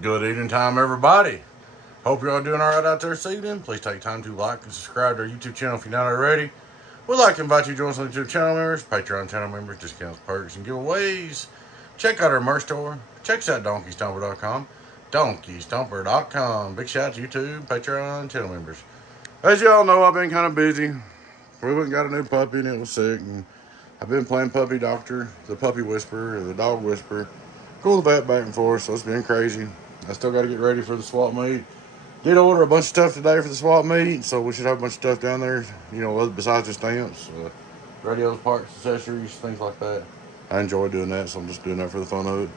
Good evening time, everybody. Hope you're all doing all right out there this evening. Please take time to like and subscribe to our YouTube channel if you're not already. We'd like to invite you to join us on YouTube channel members, Patreon channel members, discounts, perks, and giveaways. Check out our merch store. Check us out at DonkeyStomper.com. DonkeyStomper.com. Big shout out to YouTube, Patreon channel members. As y'all know, I've been kind of busy. We went and got a new puppy and it was sick. And I've been playing puppy doctor, the puppy whisperer, or the dog whisperer. Go to the vet back and forth, so it's been crazy. I still got to get ready for the swap meet. Did order a bunch of stuff today for the swap meet, so we should have a bunch of stuff down there, you know, besides the stamps, radios, parts, accessories, things like that. I enjoy doing that, so I'm just doing that for the fun of it.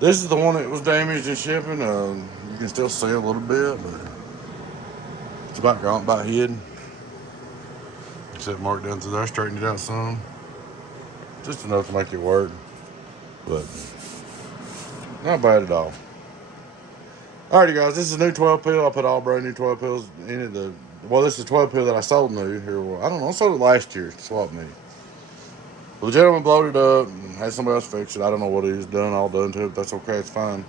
This is the one that was damaged in shipping. You can still see a little bit, but it's about gone, about hid. Except mark down through there, straightened it out some. Just enough to make it work, but not bad at all. Alrighty guys, this is a new 12 pill. I put all brand new 12 pills in it. Well, this is a 12 pill that I sold new here. Well, I don't know, I sold it last year, swap meet. Well, the gentleman blowed it up and had somebody else fix it. I don't know what he's done, all done to it. That's okay, it's fine.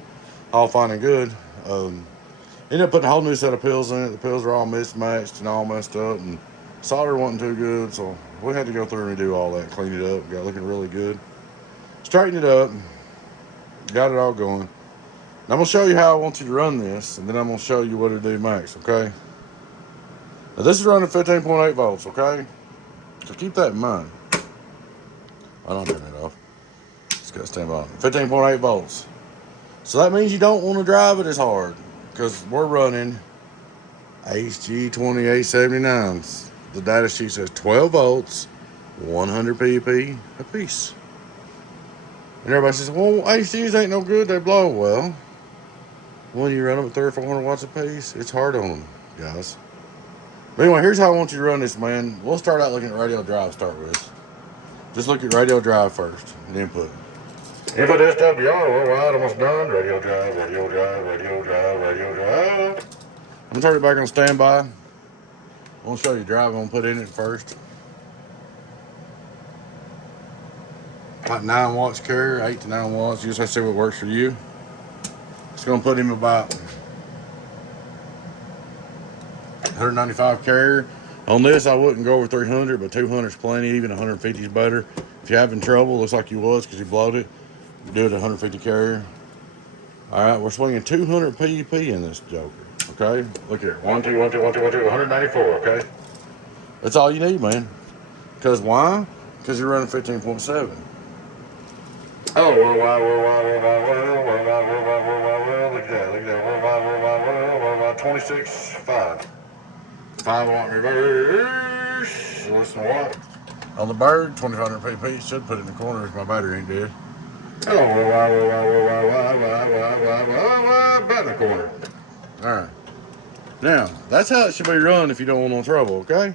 All fine and good. Ended up putting a whole new set of pills in it. The pills are all mismatched and all messed up, and solder wasn't too good, so we had to go through and redo all that, clean it up, got it looking really good. Straighten it up, got it all going. Now I'm going to show you how I want you to run this, and then I'm going to show you what to do max, okay? Now this is running 15.8 volts, okay? So keep that in mind. I don't turn it off. Just got to stand by. 15.8 volts. So that means you don't want to drive it as hard, because we're running HG-1279s. The data sheet says 12 volts, 100 pp a piece. And everybody says, well, HGs ain't no good, they blow. Well, when you run them at 300 or 400 watts a piece, it's hard on them, guys. But anyway, here's how I want you to run this, man. We'll start out looking at radio drive to start with. Just look at radio drive first, and input. Input SWR, worldwide, almost done. Radio drive, radio drive, radio drive, radio drive. I'm gonna turn it back on standby. I'm gonna show you drive I'm gonna put in it first. About 9 watts carrier, 8 to 9 watts. You just have to see what works for you. It's gonna put him about 195 carrier. On this, I wouldn't go over 300, but 200 is plenty. Even 150 is better. If you're having trouble, looks like you was because you blowed it, do it at 150 carrier. All right, we're swinging 200 PUP in this joker. Okay, look here. 1, 2, 1, 2, 1, 2, 1, 2, 194. Okay, that's all you need, man. Because why? Because you're running 15.7. Oh, worldwide, worldwide, worldwide, worldwide, worldwide, worldwide, worldwide, look at that, worldwide, worldwide, worldwide, worldwide, 26.5. 5 watt reverse, listen to what? On the bird, 2500 pp, should put it in the corner if my battery ain't dead. Oh, worldwide, worldwide, worldwide, worldwide, worldwide, worldwide, back in the corner. Alright. Now, that's how it should be run if you don't want no trouble, okay?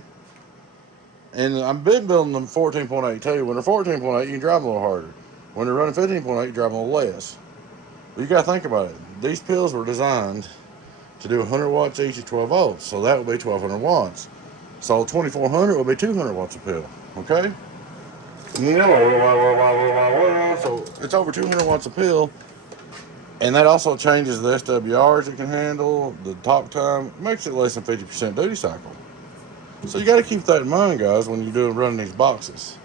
And I've been building them 14.8 too. When they're 14.8, you can drive a little harder. When they're running 15.8, you drive a little less. But you got to think about it. These pills were designed to do 100 watts each at 12 volts. So that would be 1200 watts. So 2400 would be 200 watts a pill. Okay? So it's over 200 watts a pill. And that also changes the SWRs it can handle, the talk time. It makes it less than 50% duty cycle. So you got to keep that in mind, guys, when you're running these boxes.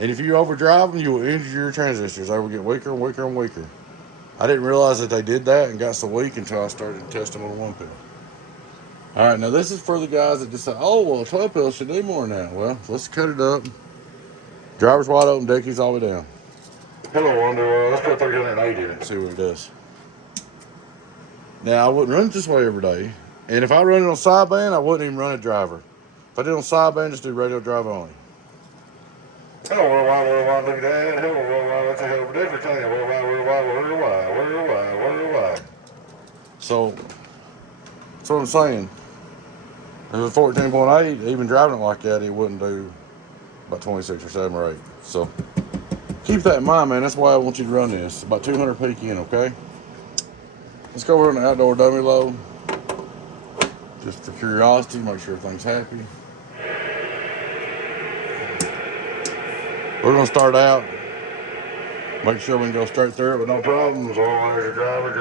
And if you overdrive them, you will injure your transistors. They will get weaker and weaker and weaker. I didn't realize that they did that and got so weak until I started testing on 1 pill. All right, now this is for the guys that just say, oh, well, 12 pills should do more now. Well, let's cut it up. Driver's wide open, deckies all the way down. Hello, Wonder. Let's put 308 in it and see what it does. Now, I wouldn't run it this way every day. And if I run it on sideband, I wouldn't even run a driver. If I did on sideband, just do radio drive only. Hello, worldwide, worldwide, look at that. Hello, worldwide, what's the hell of a difference? Worldwide, worldwide, worldwide, worldwide, worldwide. So, that's what I'm saying. If it was 14.8, even driving it like that, it wouldn't do about 26 or 7 or 8. So, keep that in mind, man. That's why I want you to run this. About 200 peak in, okay? Let's go over on the outdoor dummy low. Just for curiosity, make sure everything's happy. We're going to start out Make sure we can go straight through it with no problems. Always a driver.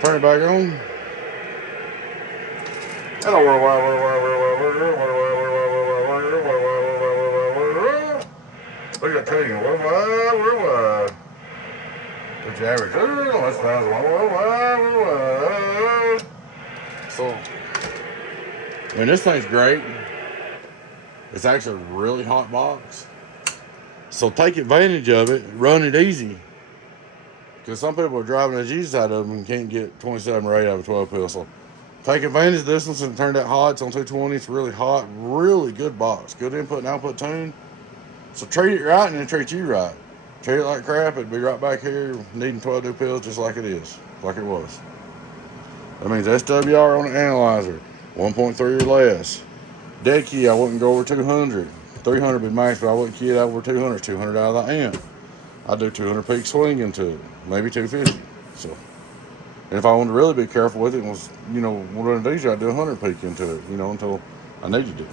Turn it back on. Hello, look at that train. Worldwide. What's your average? That's worldwide. So, I mean, this thing's great. It's actually a really hot box. So take advantage of it. Run it easy. Because some people are driving the Jesus out of them and can't get 27 or 8 out of a 12 pill. So take advantage of this one since it turned out hot. It's on 220. It's really hot. Really good box. Good input and output tune. So treat it right and then treat you right. Treat it like crap. It'd be right back here needing 12 new pills just like it is. Like it was. That means SWR on the analyzer. 1.3 or less. Dead key, I wouldn't go over 200. 300 would be max, but I wouldn't key it out over 200. 200 out of the amp. I do 200 peak swing into it, maybe 250. So, and if I wanted to really be careful with it, was one of these, I'd do 100 peak into it, until I needed it.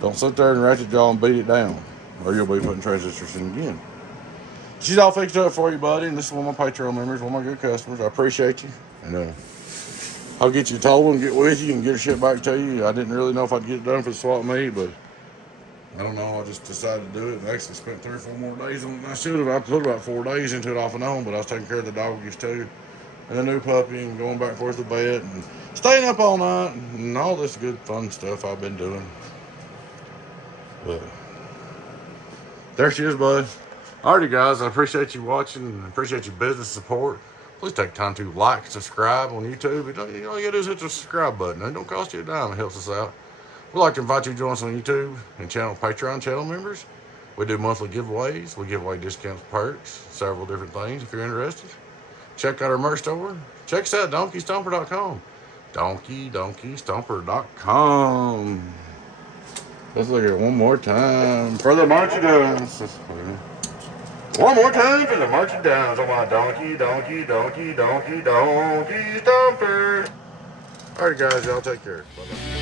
Don't sit there and ratchet jaw and beat it down, or you'll be putting transistors in again. She's all fixed up for you, buddy, and this is one of my Patreon members, one of my good customers. I appreciate you, and I'll get you told and get with you and get her shit back to you. I didn't really know if I'd get it done for the swap meet, but I don't know. I just decided to do it. I actually spent 3 or 4 more days on it. I should have. I put about 4 days into it off and on, but I was taking care of the doggies too, and the new puppy, and going back and forth to bed, and staying up all night, and all this good fun stuff I've been doing. But there she is, bud. Alrighty, guys. I appreciate you watching, and appreciate your business support. Please take time to like and subscribe on YouTube. All you gotta do is hit the subscribe button. It don't cost you a dime. It helps us out. We'd like to invite you to join us on YouTube and Patreon channel members. We do monthly giveaways. We give away discounts, perks, several different things if you're interested. Check out our merch store. Check us out, DonkeyStomper.com. DonkeyStomper.com. Let's look at it one more time for the merchandise. One more time for the merchandise on my Donkey Stomper. Alright, guys, y'all take care. Bye-bye.